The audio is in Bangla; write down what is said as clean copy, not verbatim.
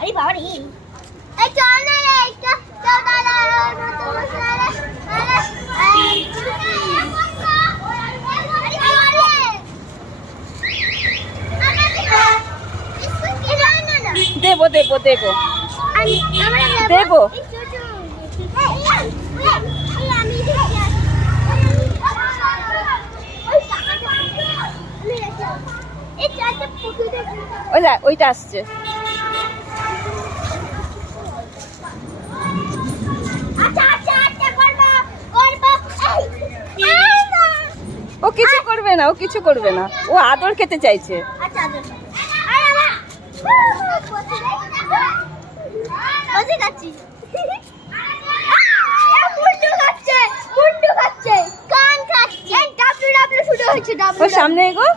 আরে বাবা রে এই চল না রে এটা চল দাদা নতুন মশলা দেবো দেবো দেবো দেবো। ওইটা আসছে। ও কিছু করবে না, ও কিছু করবে না, ও আদর খেতে চাইছে। ও সামনে এগো।